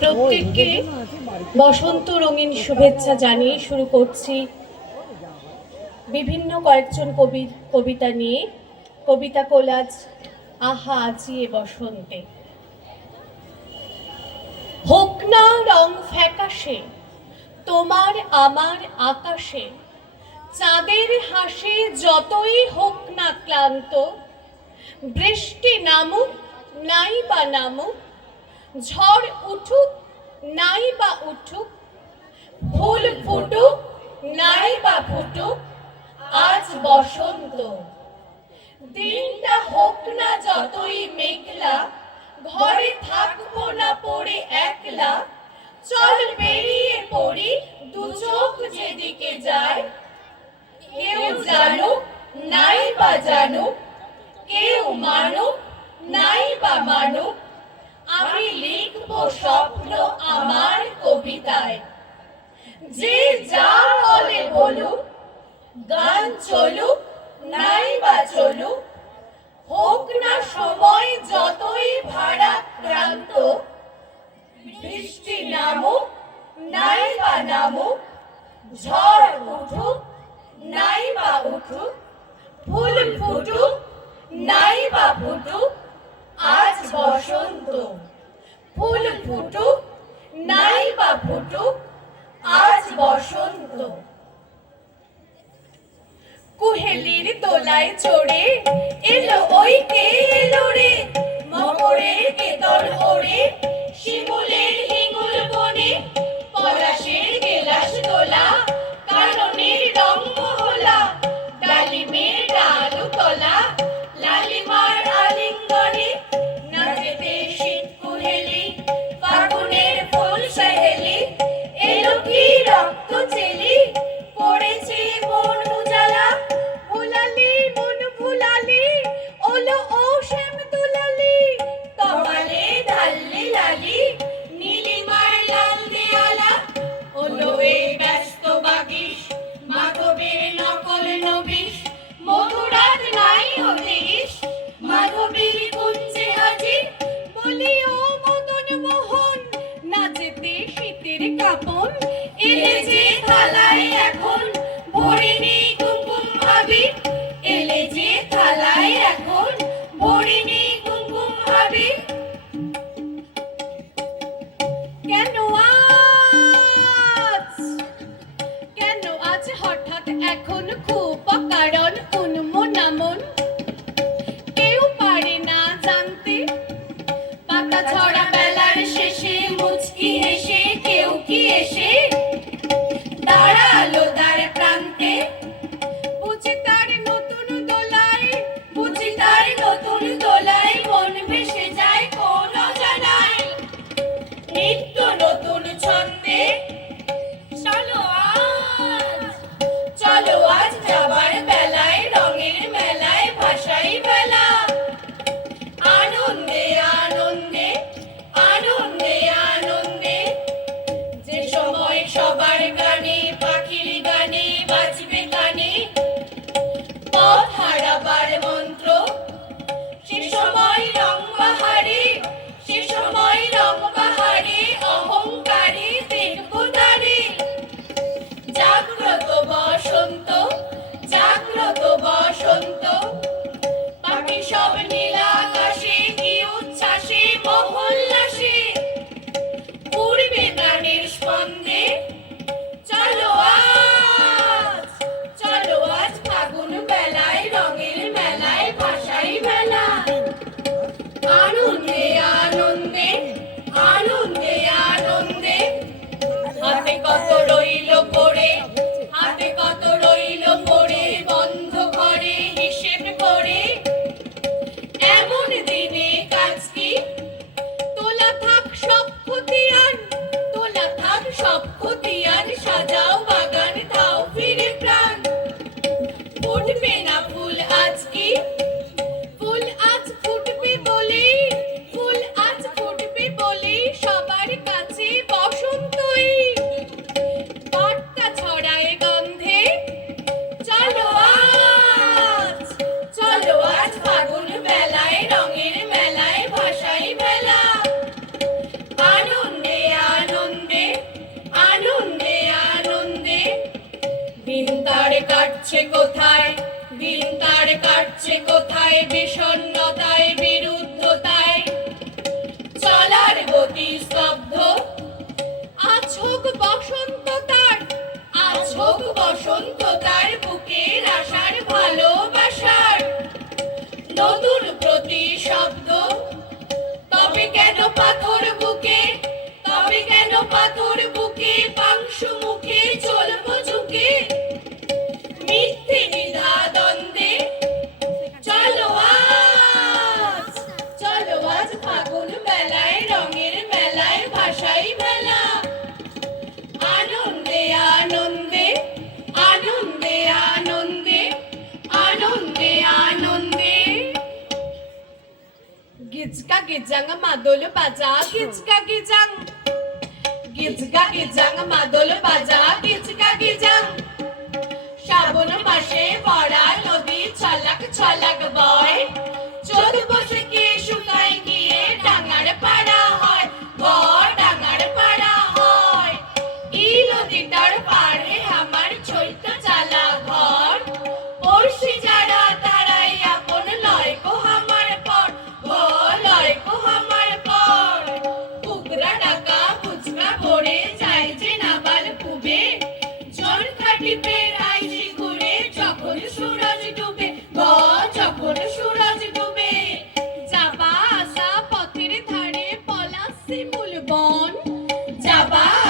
প্রত্যেককে বসন্ত রঙিন শুভেচ্ছা জানিয়ে শুরু করছি। বিভিন্ন কয়েকজন কবির কবিতা নিয়ে। কবিতা কোলাজ, আহা আজিয়ে বসন্তে। হোক না রং ফ্যাকাশে, তোমার আমার আকাশে। চাঁদের হাসি যতই হোক না ক্লান্ত, বৃষ্টি নামুক, নাই বা নামুক ঝড় উঠুক, নাই বা উঠুক, ফুল ফুটুক, নাই বা ফুটুক, আজ বসন্ত। দিনটা হোক না যতই মেঘলা, ঘরে থাকব না পড়ে একলা, চল বেরিয়ে পড়ি দু চোখ যেদিকে যায়। কেউ জানুক, নাই বা জানুক, কেউ মানুক, নাই বা মানুক আমি লিখব স্বপ্ন আমার কবিতায়। যে যা বলে বলুক, গান চলুক, নাই বা চলুক, হোক না সময় যতই ভাড়া ভারাক্রান্ত, বৃষ্টি নামুক, নাই বা নামুক, ঝড় উঠুক, নাই বা উঠুক, ফুল ফুটুক, নাই বা ফুটুক, আজ বসন্ত। ফুল ফুটুক নাই বা ফুটুক, আজ বসন্ত। কুহেলির দোলায় চড়ে এলো ওই কে এলো রে, মকরের কেতন ওড়ে শিমুলের হিঙ্গুল বনে, পলাশের গেলাস তোলা Go! এখন খুব কারণ সন্ত কোথায় বিষণ্ণতায় বিরুদ্ধতায় চলার গতি স্তব্ধ। আজ বসন্ত বসন্ত তার বুকের আশার ভালোবাসার নতুন প্রতি শব্দ তবে কেন পাথর বুকে, তবে কেন পাথর গিজকা গিজাং মাদল বাজা গিজকা গিজাং গিজকা গিজাং মাদল বাজা গিজকা গিজাং শ্রাবণ মাসে ভরা নদী ছলাক ছলাক বয় আসা পথের ধারে পলাশি মূল বন যাবা